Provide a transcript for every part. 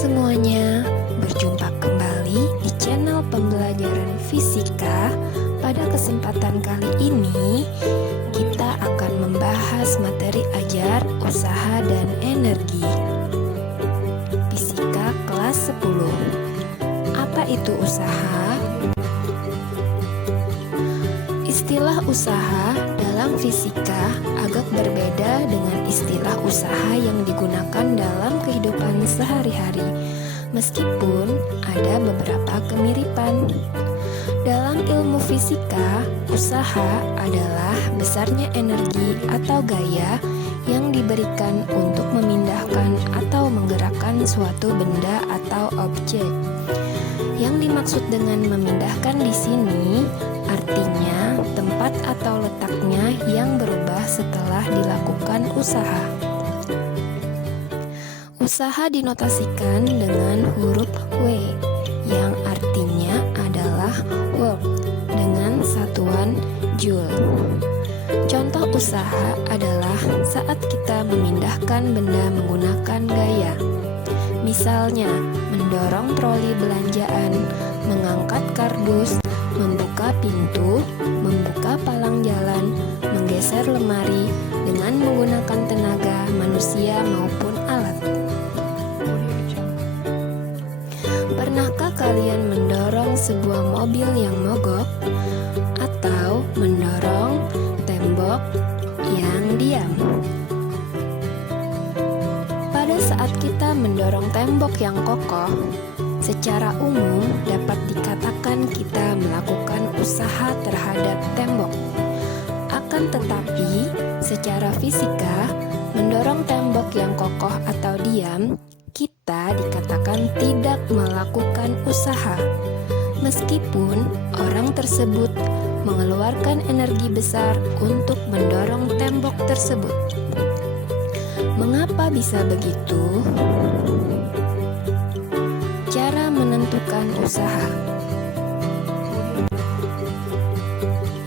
semuanya, berjumpa kembali di channel pembelajaran fisika. Pada kesempatan kali ini, kita akan membahas materi ajar usaha dan energi. Fisika kelas 10. Apa itu usaha? Istilah usaha dalam fisika agak berbeda dengan istilah usaha yang digunakan dalam kehidupan sehari-hari, meskipun ada beberapa kemiripan. Dalam ilmu fisika, usaha adalah besarnya energi atau gaya yang diberikan untuk memindahkan atau menggerakkan suatu benda atau objek. Yang dimaksud dengan memindahkan di sini artinya tempat atau letaknya yang berubah setelah dilakukan usaha. Usaha dinotasikan dengan huruf W yang artinya adalah work dengan satuan joule. Contoh usaha adalah saat kita memindahkan benda menggunakan gaya. Misalnya, mendorong troli belanjaan, mengangkat kardus, membuka pintu, membuka palang jalan, menggeser lemari dengan menggunakan tenaga manusia maupun alat. Pernahkah kalian mendorong sebuah mobil yang mogok atau mendorong tembok yang diam? Pada saat kita mendorong tembok yang kokoh, secara umum dapat dikatakan kita melakukan usaha terhadap tembok. Akan tetapi, secara fisika, mendorong tembok yang kokoh atau diam, kita dikatakan tidak melakukan usaha. Meskipun orang tersebut mengeluarkan energi besar untuk mendorong tembok tersebut. Mengapa bisa begitu? Cara menentukan usaha.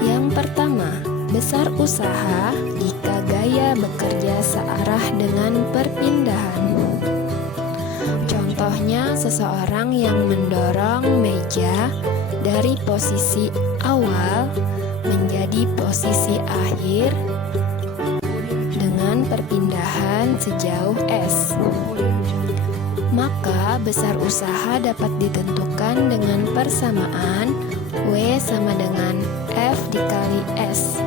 Yang pertama, besar usaha jika gaya bekerja searah dengan perpindahan. Contohnya, seseorang yang mendorong meja dari posisi awal menjadi posisi akhir dengan perpindahan sejauh S. Maka besar usaha dapat ditentukan dengan persamaan W sama dengan F dikali S,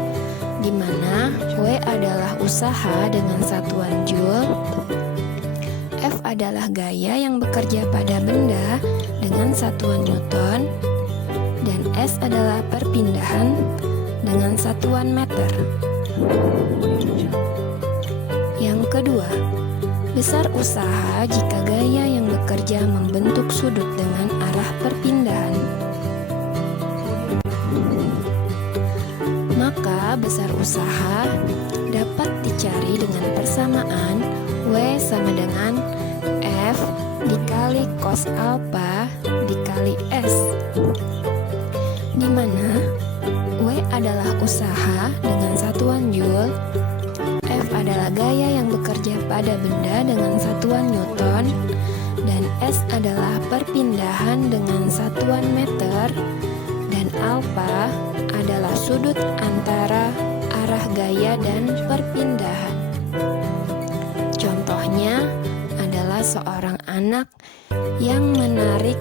di mana W adalah usaha dengan satuan joule, F adalah gaya yang bekerja pada benda dengan satuan newton, dan S adalah perpindahan dengan satuan meter. Yang kedua, besar usaha jika gaya yang bekerja membentuk sudut dengan arah perpindahan. Maka besar usaha dapat dicari dengan persamaan W sama dengan F dikali cos alpha dikali S, di mana W adalah usaha dengan satuan joule, F adalah gaya yang bekerja pada benda dengan satuan newton, dan S adalah perpindahan dengan satuan meter, dan alpha adalah sudut antara arah gaya dan perpindahan. Contohnya adalah seorang anak yang menarik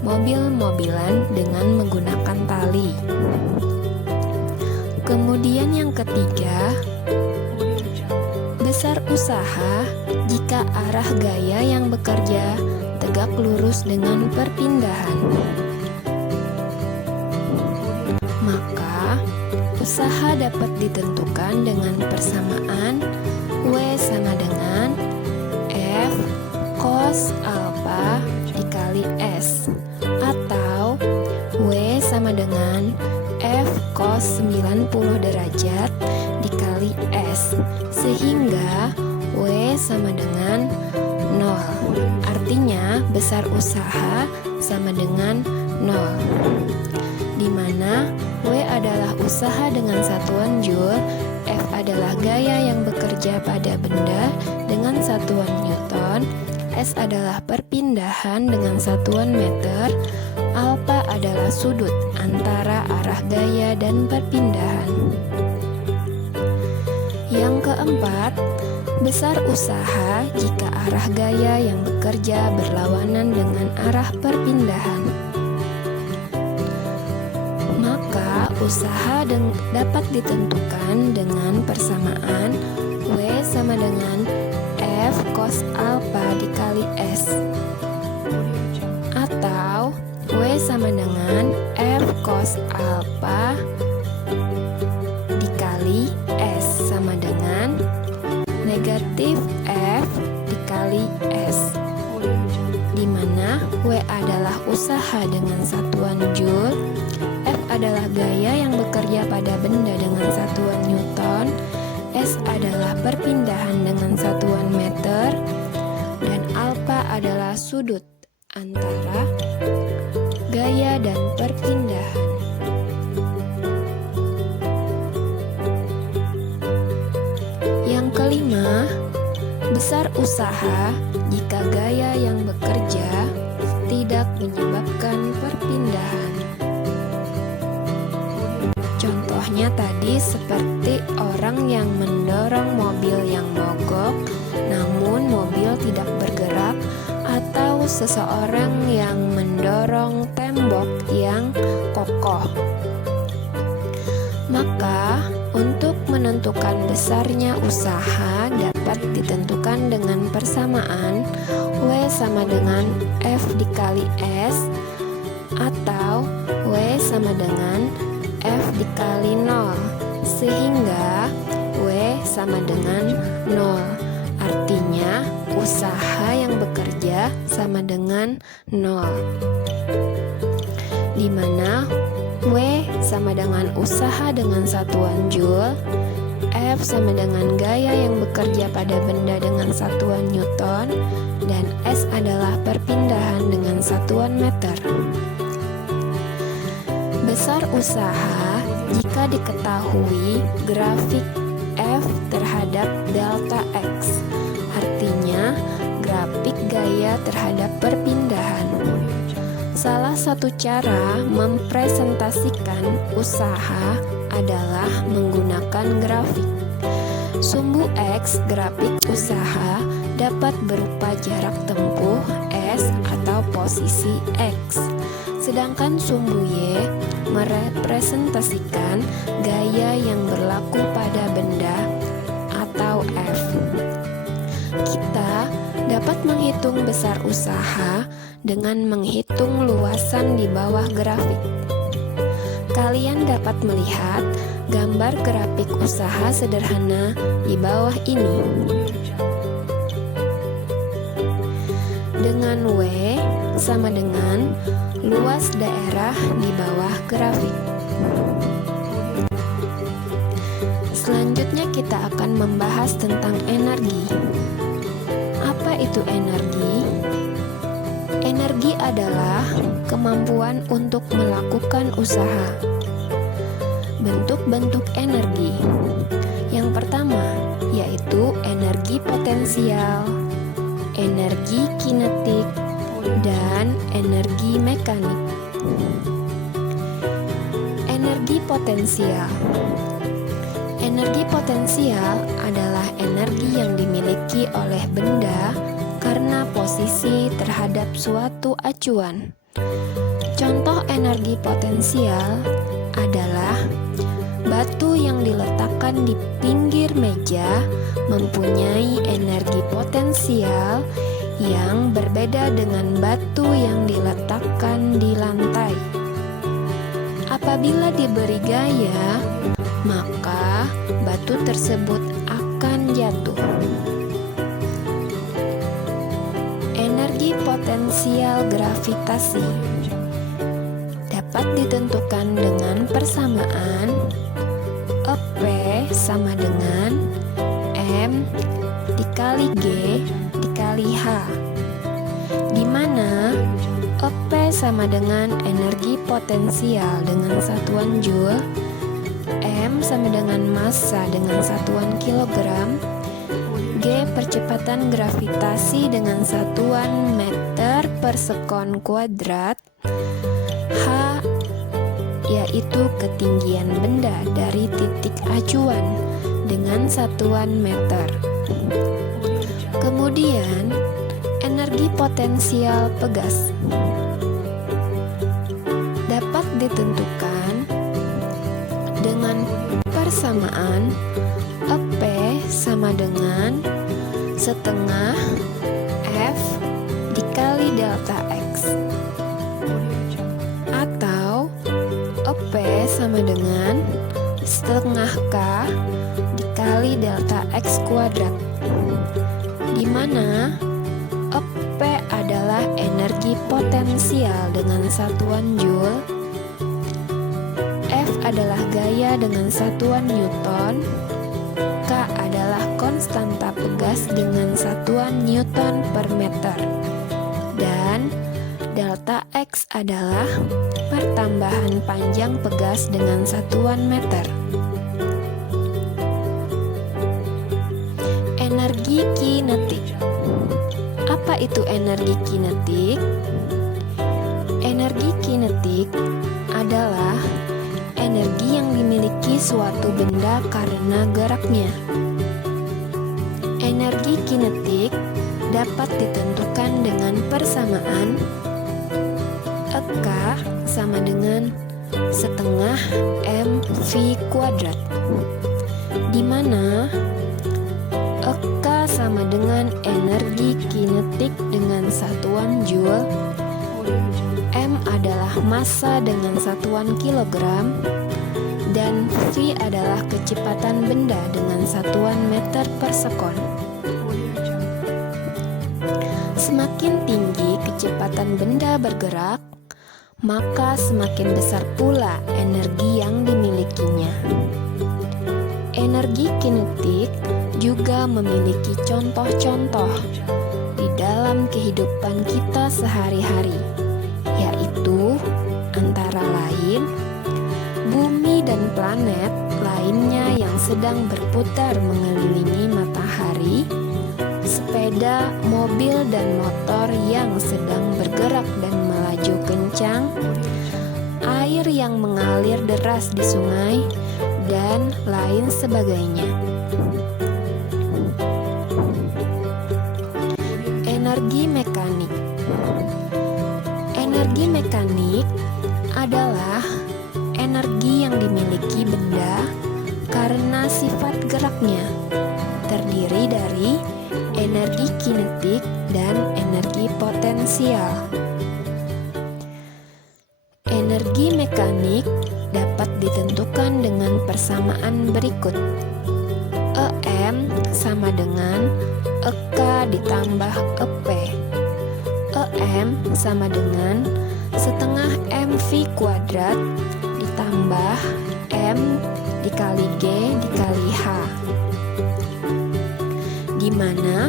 mobil-mobilan dengan menggunakan tali. Kemudian yang ketiga, besar usaha jika arah gaya yang bekerja tegak lurus dengan perpindahan. Maka usaha dapat ditentukan dengan persamaan W sama dengan F cos alpha dikali S, atau W sama dengan F cos 90 derajat dikali S, sehingga W sama dengan 0. Artinya besar usaha sama dengan 0, di mana W adalah usaha dengan satuan joule, F adalah gaya yang bekerja pada benda dengan satuan newton, S adalah perpindahan dengan satuan meter, alfa adalah sudut antara arah gaya dan perpindahan. Yang keempat, besar usaha jika arah gaya yang bekerja berlawanan dengan arah perpindahan. Maka usaha dapat ditentukan dengan persamaan W sama dengan F cos alpha dikali S, atau W sama dengan F cos alpha dikali S sama dengan negatif F dikali S, di mana W adalah usaha dengan satuan Joule, F adalah gaya yang bekerja pada benda dengan satuan Newton, S adalah perpindahan dengan satuan meter, dan alfa adalah sudut antara gaya dan perpindahan. Yang kelima, besar usaha jika gaya yang bekerja tidak menyebabkan perpindahan. Contohnya tadi seperti orang yang mendorong mobil yang mogok namun mobil tidak bergerak, atau seseorang yang mendorong tembok yang kokoh. Maka untuk menentukan besarnya usaha dapat ditentukan dengan persamaan W sama dengan F dikali S, atau W sama dengan F dikali 0, sehingga W sama dengan 0. Artinya usaha yang bekerja sama dengan 0, di mana W sama dengan usaha dengan satuan Joule, F sama dengan gaya yang bekerja pada benda dengan satuan Newton, dan S adalah perpindahan dengan satuan meter. Besar usaha jika diketahui grafik F terhadap delta X, artinya grafik gaya terhadap perpindahan. Salah satu cara mempresentasikan usaha adalah menggunakan grafik. Sumbu X grafik usaha dapat berupa jarak tempuh S atau posisi X, sedangkan sumbu Y merepresentasikan gaya yang berlaku pada benda atau F. Kita dapat menghitung besar usaha dengan menghitung luasan di bawah grafik. Kalian dapat melihat gambar grafik usaha sederhana di bawah ini. Dengan W sama dengan luas daerah di bawah grafik. Selanjutnya kita akan membahas tentang energi. Apa itu energi? Energi adalah kemampuan untuk melakukan usaha. Bentuk-bentuk energi. Yang pertama yaitu energi potensial, energi kinetik, dan energi mekanik. Energi potensial. Energi potensial adalah energi yang dimiliki oleh benda karena posisi terhadap suatu acuan. Contoh energi potensial adalah batu yang diletakkan di pinggir meja mempunyai energi potensial yang berbeda dengan batu yang diletakkan di lantai. Apabila diberi gaya, maka batu tersebut akan jatuh. Energi potensial gravitasi dapat ditentukan dengan persamaan EP sama dengan M dikali G dikali H, di mana EP sama dengan energi potensial dengan satuan Joule, M sama dengan massa dengan satuan kilogram, G G percepatan gravitasi dengan satuan meter per sekon kuadrat. H yaitu ketinggian benda dari titik acuan dengan satuan meter. Kemudian energi potensial pegas dapat ditentukan dengan persamaan EP sama dengan setengah F dikali delta X, atau EP sama dengan setengah K dikali delta X kuadrat, di mana EP adalah energi potensial dengan satuan Joule, F adalah gaya dengan satuan Newton, K adalah konstanta pegas dengan satuan Newton per meter, dan delta X adalah pertambahan panjang pegas dengan satuan meter. Energi kinetik. Apa itu energi kinetik? Energi kinetik adalah energi yang dimiliki suatu benda karena geraknya. Energi kinetik dapat ditentukan dengan persamaan EK sama dengan setengah mv kuadrat, di mana EK sama dengan energi kinetik dengan satuan Joule, M adalah massa dengan satuan kilogram, dan V adalah kecepatan benda dengan satuan meter per sekon. Semakin tinggi kecepatan benda bergerak, maka semakin besar pula energi yang dimilikinya. Energi kinetik juga memiliki contoh-contoh di dalam kehidupan kita sehari-hari, yaitu antara lain bumi dan planet lainnya yang sedang berputar mengelilingi matahari, sepeda, mobil, dan motor yang sedang bergerak dan melaju kencang, air yang mengalir deras di sungai, dan lain sebagainya. Energi mekanik. Energi mekanik adalah energi yang dimiliki benda karena sifat geraknya, terdiri dari energi kinetik dan energi potensial. Energi mekanik dapat ditentukan dengan persamaan berikut. EM sama dengan EK ditambah EP. EM sama dengan setengah mv kuadrat ditambah M dikali G dikali H, di mana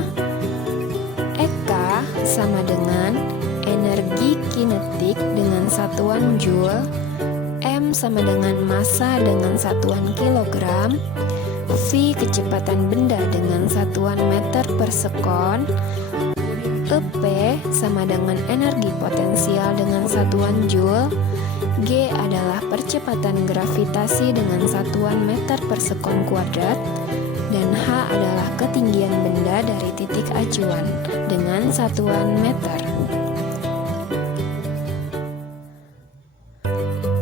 EK sama dengan energi kinetik dengan satuan Joule, M sama dengan massa dengan satuan kilogram, V kecepatan benda dengan satuan meter per sekon, EP sama dengan energi potensial dengan satuan Joule, G adalah percepatan gravitasi dengan satuan meter per sekon kuadrat, dan H adalah ketinggian benda dari titik acuan dengan satuan meter.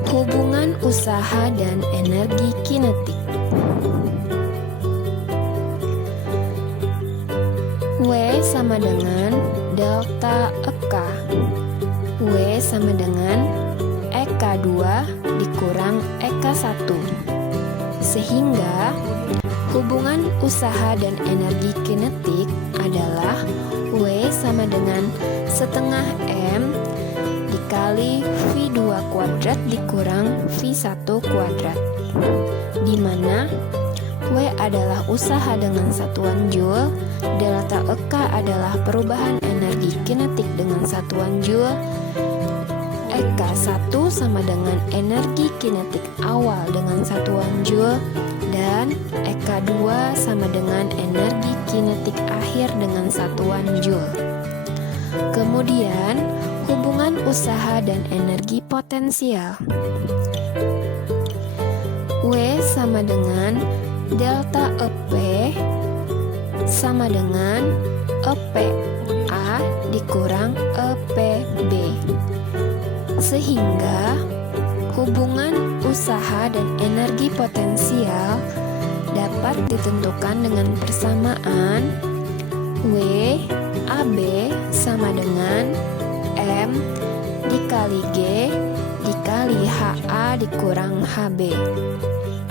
Hubungan usaha dan energi kinetik. W sama dengan delta EK. W sama dengan EK2 dikurang EK1. Sehingga hubungan usaha dan energi kinetik adalah W sama dengan setengah M dikali V2 kuadrat dikurang V1 kuadrat, di mana W adalah usaha dengan satuan Joule, delta EK adalah perubahan energi kinetik dengan satuan Joule, EK1 sama dengan energi kinetik awal dengan satuan Joule, Dan EK2 sama dengan energi kinetik akhir dengan satuan Joule. Kemudian, hubungan usaha dan energi potensial. W sama dengan delta EP sama dengan EPA dikurang EPB. Sehingga hubungan usaha dan energi potensial dapat ditentukan dengan persamaan W AB sama dengan M dikali G dikali HA dikurang HB,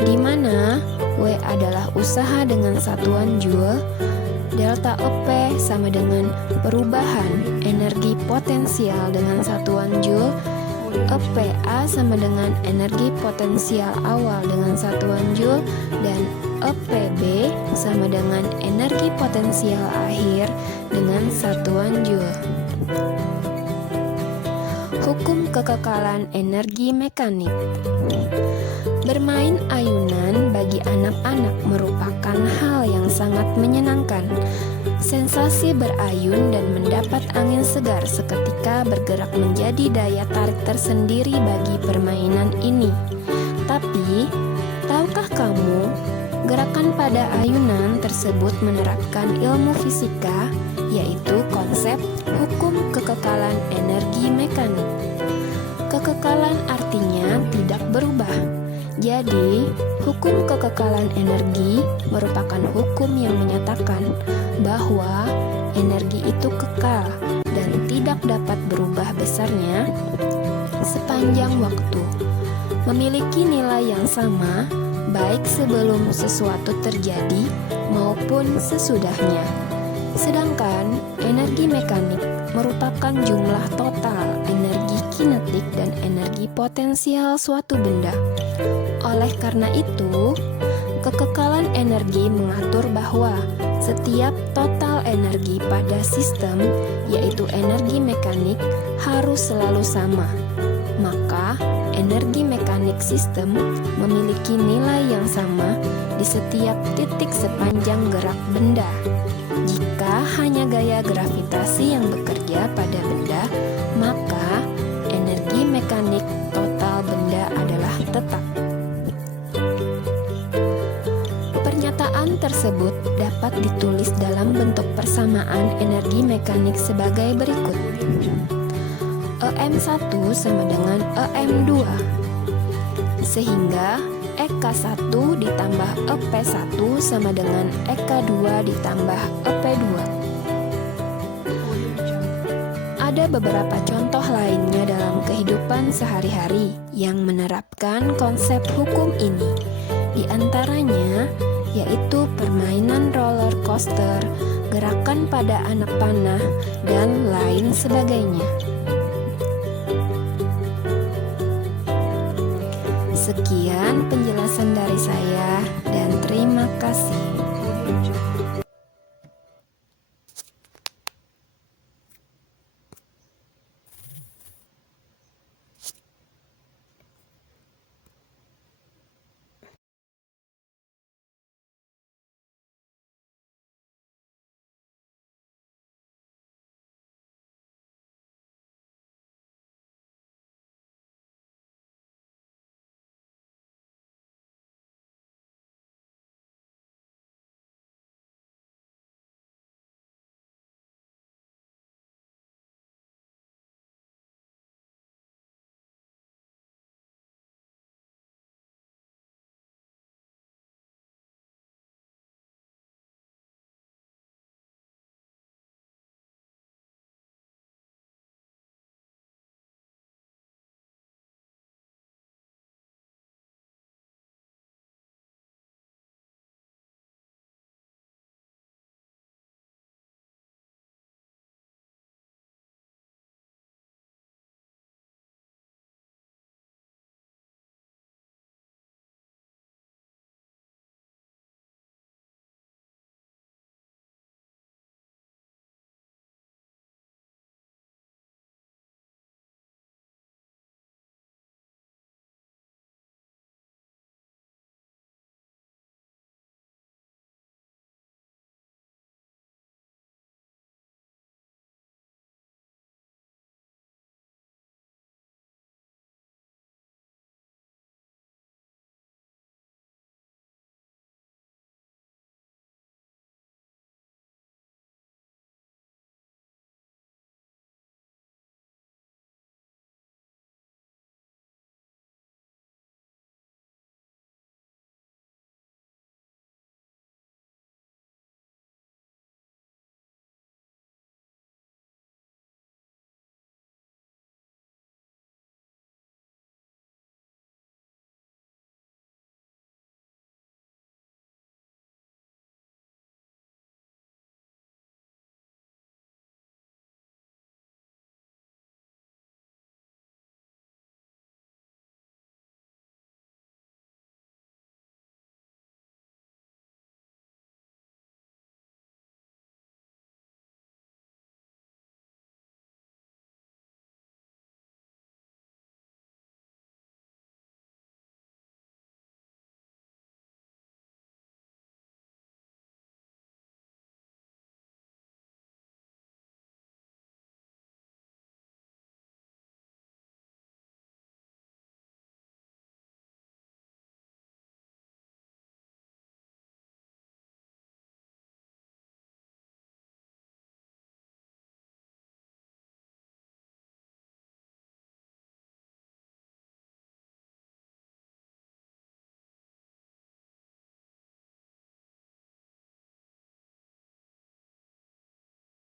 di mana W adalah usaha dengan satuan Joule, delta EP sama dengan perubahan energi potensial dengan satuan Joule, EPA sama dengan energi potensial awal dengan satuan Joule, dan EPB sama dengan energi potensial akhir dengan satuan Joule. Hukum kekekalan energi mekanik. Bermain ayunan bagi anak-anak merupakan hal yang sangat menyenangkan. Sensasi berayun dan mendapat angin segar seketika bergerak menjadi daya tarik tersendiri bagi permainan ini. Tapi, tahukah kamu, gerakan pada ayunan tersebut menerapkan ilmu fisika, yaitu konsep hukum kekekalan energi mekanik. Kekekalan artinya tidak berubah. Jadi, hukum kekekalan energi merupakan hukum yang menyatakan bahwa energi itu kekal dan tidak dapat berubah besarnya sepanjang waktu, memiliki nilai yang sama baik sebelum sesuatu terjadi maupun sesudahnya. Sedangkan energi mekanik merupakan jumlah total energi kinetik dan energi potensial suatu benda. Oleh karena itu, kekekalan energi mengatur bahwa setiap total energi pada sistem, yaitu energi mekanik, harus selalu sama. Maka, energi mekanik sistem memiliki nilai yang sama di setiap titik sepanjang gerak benda. Jika hanya gaya gravitasi yang bekerja pada benda, maka energi mekanik total benda adalah tetap. Pernyataan tersebut dapat ditulis dalam bentuk persamaan energi mekanik sebagai berikut. EM1 sama dengan EM2, sehingga EK1 ditambah EP1 sama dengan EK2 ditambah EP2. Ada beberapa contoh lainnya dalam kehidupan sehari-hari yang menerapkan konsep hukum ini. Di antaranya yaitu permainan roller coaster, gerakan pada anak panah, dan lain sebagainya. Sekian penjelasan dari saya dan terima kasih.